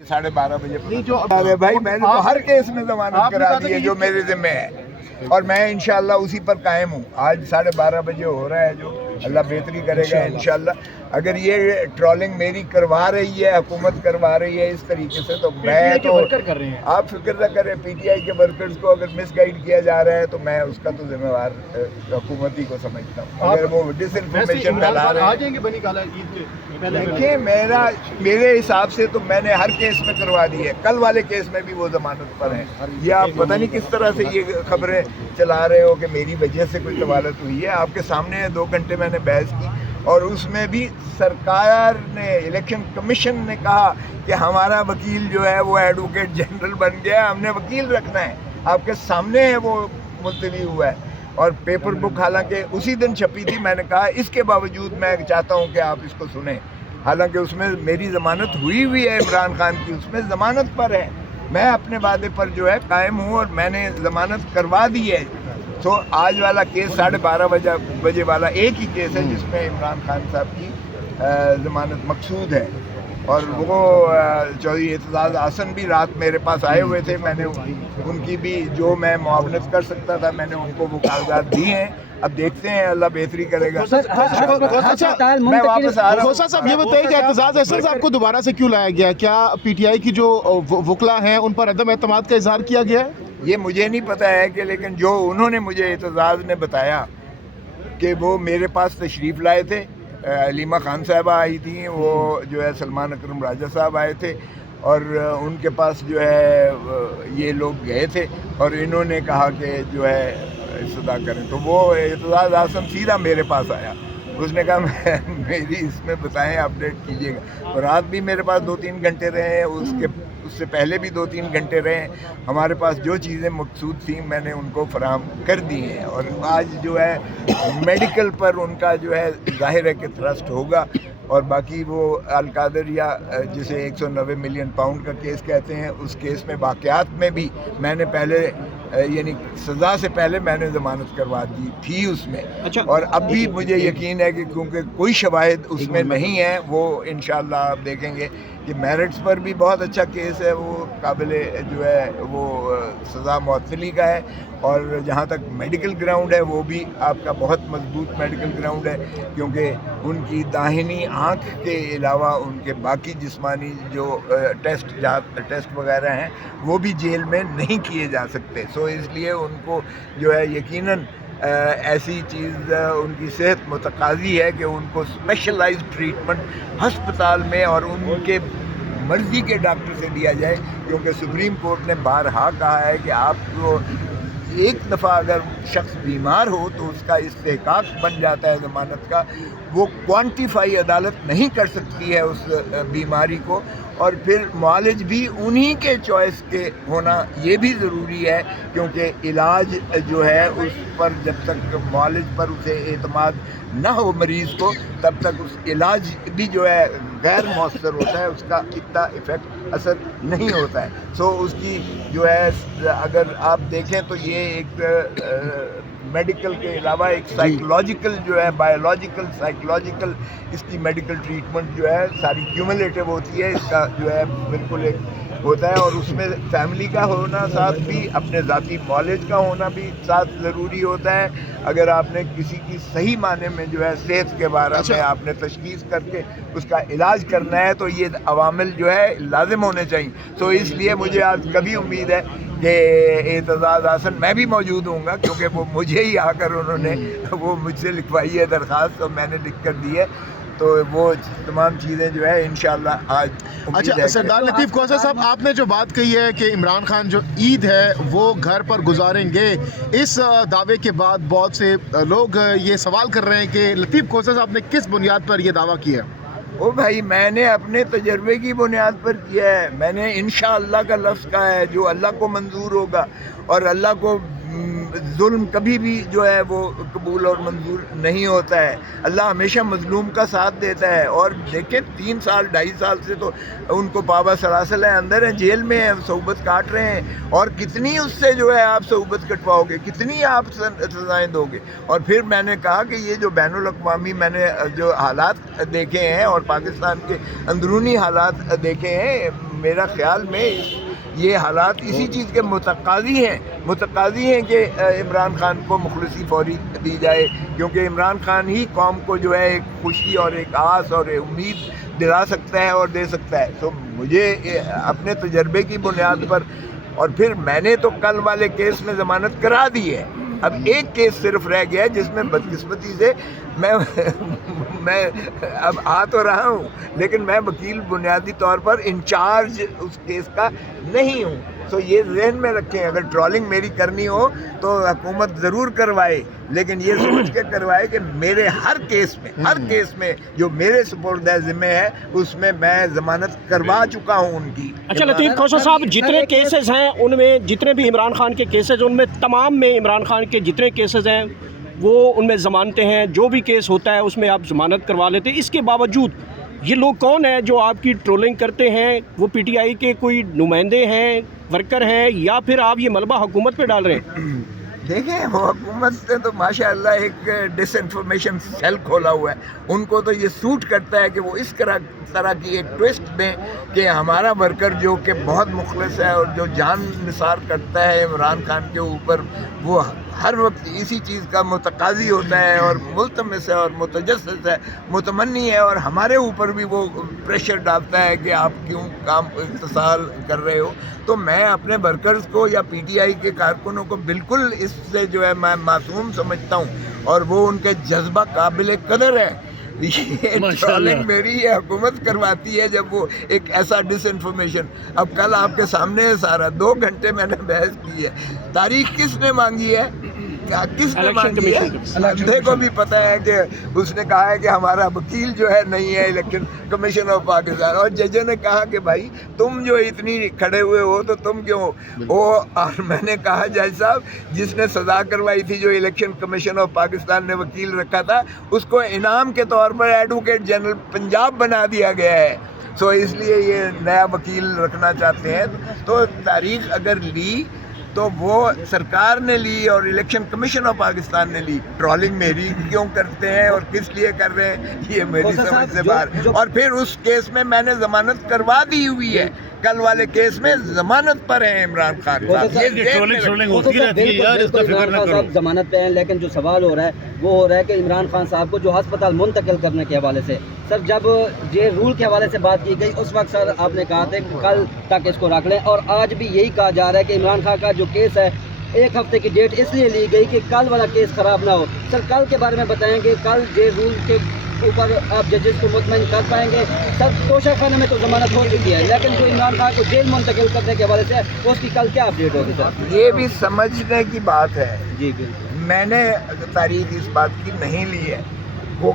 12:30 बजे भाई मैंने तो हर केस में जमानत करा दी है जो मेरे ज़िम्मे है और मैं इंशाल्लाह उसी पर कायम हूँ। आज 12:30 बजे हो रहा है जो अल्लाह बेहतरी करेगा इंशाल्लाह। अगर ये ट्रोलिंग मेरी करवा रही है, हुकूमत करवा रही है इस तरीके से, तो मैं तो कर रहे हैं। आप फिक्र न करें। पीटीआई के वर्कर्स को अगर मिसगाइड किया जा रहा है तो मैं उसका तो जिम्मेवार हुकूमत ही को समझता हूँ। अगर वो डिसइंफॉर्मेशन फैला रहे हैं, जाएंगे बनी काला ईद के पहले। देखिए मेरे हिसाब से तो मैंने हर केस में करवा दी है। कल वाले केस में भी वो जमानत पर है। ये आप पता नहीं किस तरह से ये खबरें चला रहे हो कि मेरी वजह से कोई तवालत हुई है। आपके सामने 2 घंटे मैंने बहस की और उसमें भी सरकार ने, इलेक्शन कमीशन ने कहा कि हमारा वकील जो है वो एडवोकेट जनरल बन गया है, हमने वकील रखना है। आपके सामने है वो मुलतवी हुआ है और पेपर बुक हालांकि उसी दिन छपी थी। मैंने कहा इसके बावजूद मैं चाहता हूं कि आप इसको सुने। हालांकि उसमें मेरी ज़मानत हुई है इमरान खान की, उसमें ज़मानत पर है। मैं अपने वादे पर जो है कायम हूँ और मैंने ज़मानत करवा दी है। तो आज वाला केस 12:30 बजे वाला एक ही केस है जिसमें इमरान खान साहब की ज़मानत मकसूद है। और वो चौधरी एतजाज़ आसन भी रात मेरे पास आए हुए थे। मैंने उनकी भी जो मैं मुआवनत कर सकता था मैंने उनको वो कागजात दिए हैं। अब देखते हैं, अल्लाह बेहतरी करेगा। मैं वापस आ रहा हूँ। साहब ये बताइए कि एतजाज़ अहसन साहब को दोबारा से क्यों लाया गया? क्या पीटीआई की जो वकला हैं उन पर अदम एतमाद का इजहार किया गया है? ये मुझे नहीं पता है कि, लेकिन जो उन्होंने मुझे एतजाज़ ने बताया कि वो मेरे पास तशरीफ़ लाए थे। अलीमा खान साहबा आई थी, वो जो है सलमान अकरम राजा साहब आए थे और उनके पास जो है ये लोग गए थे और इन्होंने कहा कि जो है इस्तदा करें। तो वो एतजाज़ आसन सीधा मेरे पास आया। उसने कहा मेरी इसमें बताएं, अपडेट कीजिएगा। और रात भी मेरे पास 2-3 घंटे रहे, उससे पहले भी 2-3 घंटे रहे। हमारे पास जो चीज़ें मकसूद थी मैंने उनको फराहम कर दी हैं। और आज जो है मेडिकल पर उनका जो है ज़ाहिर है कि ट्रस्ट होगा। और बाकी वो अलकादर या जिसे 190 मिलियन पाउंड का केस कहते हैं, उस केस में वाक़यात में भी मैंने पहले यानी सज़ा से पहले मैंने ज़मानत करवा दी थी उसमें। अच्छा। और अब भी मुझे यकीन है कि क्योंकि कोई शवाहिद उसमें नहीं है, वो इंशाअल्लाह आप देखेंगे कि मेरिट्स पर भी बहुत अच्छा केस है। वो काबिल जो है वो सज़ा मुअत्तली का है। और जहाँ तक मेडिकल ग्राउंड है वो भी आपका बहुत मजबूत मेडिकल ग्राउंड है, क्योंकि उनकी दाहिनी आँख के अलावा उनके बाकी जिस्मानी जो टेस्ट वगैरह हैं वो भी जेल में नहीं किए जा सकते। सो इसलिए उनको जो है यकीनन ऐसी चीज़ उनकी सेहत मुतकाज़ी है कि उनको स्पेशलाइज्ड ट्रीटमेंट हस्पताल में और उनके मर्ज़ी के डॉक्टर से दिया जाए। क्योंकि सुप्रीम कोर्ट ने बारहा कहा है कि आपको एक दफ़ा अगर शख्स बीमार हो तो उसका इस्तेहकाक बन जाता है ज़मानत का। वो क्वांटिफाई अदालत नहीं कर सकती है उस बीमारी को। और फिर मुआलिज भी उन्हीं के चॉइस के होना ये भी ज़रूरी है, क्योंकि इलाज जो है उस पर जब तक मुआलिज पर उसे एतमाद ना हो मरीज़ को, तब तक उस इलाज भी जो है गैर मौसर होता है, उसका इतना इफ़ेक्ट असर नहीं होता है। सो उसकी जो है अगर आप देखें तो ये एक मेडिकल के अलावा एक साइकोलॉजिकल जो है, बायोलॉजिकल साइकोलॉजिकल इसकी मेडिकल ट्रीटमेंट जो है सारी क्यूमुलेटिव होती है। इसका जो है बिल्कुल एक होता है और उसमें फैमिली का होना साथ भी, अपने ज़ाती नॉलेज का होना भी साथ ज़रूरी होता है। अगर आपने किसी की सही माने में जो है सेहत के बारे में आपने तशख़ीस करके उसका इलाज करना है तो ये अवामिल जो है लाजिम होने चाहिए। तो इसलिए मुझे आज कभी उम्मीद है कि एतजाज़ आसन मैं भी मौजूद हूँगा, क्योंकि वो मुझे ही आकर उन्होंने वो मुझसे लिखवाई है दरख्वास्त, तो मैंने लिख कर दी है। तो वो तमाम चीज़ें जो है इंशाअल्लाह आज। अच्छा सरदार लतीफ़ खोसा साहब, आपने जो बात कही है कि इमरान खान जो ईद है वो घर पर गुजारेंगे, इस दावे के बाद बहुत से लोग ये सवाल कर रहे हैं कि लतीफ़ खोसा साहब ने किस बुनियाद पर यह दावा किया है? ओ भाई, मैंने अपने तजर्बे की बुनियाद पर किया है। मैंने इंशाअल्लाह का लफ्ज़ कहा है, जो अल्लाह को मंजूर होगा। और अल्लाह को जुल्म कभी भी जो है वो कबूल और मंजूर नहीं होता है। अल्लाह हमेशा मजलूम का साथ देता है। और देखें 3 साल 2.5 साल से तो उनको पाबा सलासल है, अंदर है, जेल में है, सऊबत काट रहे हैं। और कितनी उससे जो है आप सऊबत कटवाओगे, कितनी आप सजाएँ दोगे? और फिर मैंने कहा कि ये जो बैनुल अक़वामी मैंने जो हालात देखे हैं और पाकिस्तान के अंदरूनी हालात देखे हैं, میرا خیال میں یہ حالات اسی چیز کے متقاضی ہیں کہ عمران خان کو مخلصی فوری دی جائے، کیونکہ عمران خان ہی قوم کو جو ہے ایک خوشی اور ایک آس اور امید دلا سکتا ہے اور دے سکتا ہے. تو مجھے اپنے تجربے کی بنیاد پر، اور پھر میں نے تو کل والے کیس میں ضمانت کرا دی ہے، اب ایک کیس صرف رہ گیا ہے جس میں بدقسمتی سے میں اب آ تو رہا ہوں، لیکن میں وکیل بنیادی طور پر انچارج اس کیس کا نہیں ہوں. تو یہ ذہن میں رکھیں، اگر ٹرولنگ میری کرنی ہو تو حکومت ضرور کروائے، لیکن یہ سوچ کے کروائے کہ میرے ہر کیس میں جو میرے سپرد ذمہ ہے اس میں ضمانت کروا چکا ہوں ان کی. اچھا لطیف کھوسہ صاحب، جتنے کیسز ہیں ان میں جتنے بھی عمران خان کے کیسز، ان میں تمام میں عمران خان کے جتنے کیسز ہیں وہ ان میں ضمانتیں ہیں، جو بھی کیس ہوتا ہے اس میں آپ ضمانت کروا لیتے ہیں. اس کے باوجود یہ لوگ کون ہیں جو آپ کی ٹرولنگ کرتے ہیں؟ وہ پی ٹی آئی کے کوئی نمائندے ہیں، ورکر ہیں، یا پھر آپ یہ ملبہ حکومت پہ ڈال رہے ہیں؟ دیکھیں، وہ حکومت نے تو ماشاء اللہ ایک ڈس انفارمیشن سیل کھولا ہوا ہے. ان کو تو یہ سوٹ کرتا ہے کہ وہ اس طرح کی ایک ٹویسٹ دیں کہ ہمارا ورکر جو کہ بہت مخلص ہے اور جو جان نثار کرتا ہے عمران خان کے اوپر، وہ ہر وقت اسی چیز کا متقاضی ہوتا ہے اور ملتمس ہے اور متجسس ہے، متمنی ہے، اور ہمارے اوپر بھی وہ پریشر ڈالتا ہے کہ آپ کیوں کام اتصال کر رہے ہو. تو میں اپنے ورکرز کو یا پی ٹی آئی کے کارکنوں کو بالکل اس سے جو ہے میں معصوم سمجھتا ہوں، اور وہ ان کے جذبہ قابل قدر ہے. یہ ٹرولنگ میری یہ حکومت کرواتی ہے جب وہ ایک ایسا ڈس انفارمیشن. اب کل آپ کے سامنے ہے سارا، 2 گھنٹے میں نے بحث کی ہے. تاریخ کس نے مانگی ہے؟ کس نے مانگی ہے؟ اندھے کو بھی پتہ ہے کہ اس نے کہا ہے کہ ہمارا وکیل جو ہے نہیں ہے الیکشن کمیشن آف پاکستان، اور ججوں نے کہا کہ بھائی تم جو اتنی کھڑے ہوئے ہو تو تم کیوں ہو؟ اور میں نے کہا جج صاحب، جس نے سزا کروائی تھی، جو الیکشن کمیشن آف پاکستان نے وکیل رکھا تھا، اس کو انعام کے طور پر ایڈوکیٹ جنرل پنجاب بنا دیا گیا ہے. سو اس لیے یہ نیا وکیل رکھنا چاہتے ہیں. تو تاریخ اگر لی تو وہ سرکار نے لی اور الیکشن کمیشن آف پاکستان نے لی. ٹرولنگ میری کیوں کرتے ہیں اور کس لیے کر رہے ہیں، یہ میری سمجھ سے باہر. اور پھر اس کیس میں نے ضمانت کروا دی ہوئی ہے. کل والے کیس میں ضمانت پر ہیں عمران خان صاحب. ضمانت پہ ہیں، لیکن جو سوال ہو رہا ہے وہ ہو رہا ہے کہ عمران خان صاحب کو جو ہسپتال منتقل کرنے کے حوالے سے، سر جب یہ رول کے حوالے سے بات کی گئی اس وقت سر آپ نے کہا تھا کہ کل تک اس کو رکھ لیں، اور آج بھی یہی کہا جا رہا ہے کہ عمران خان کا جو کیس ہے 1 ہفتے کی ڈیٹ اس لیے لی گئی کہ کل والا کیس خراب نہ ہو. سر کل کے بارے میں بتائیں کہ کل یہ رول کے اوپر آپ ججز کو مطمئن کر پائیں گے؟ سر توشہ خانے میں تو ضمانت ہو چکی ہے، لیکن جو عمران خان کو جیل منتقل کرنے کے حوالے سے اس کی کل کیا اپڈیٹ ہوگی سر؟ یہ بھی سمجھنے کی بات ہے. جی بالکل. میں نے تاریخ اس بات کی نہیں لی ہے. وہ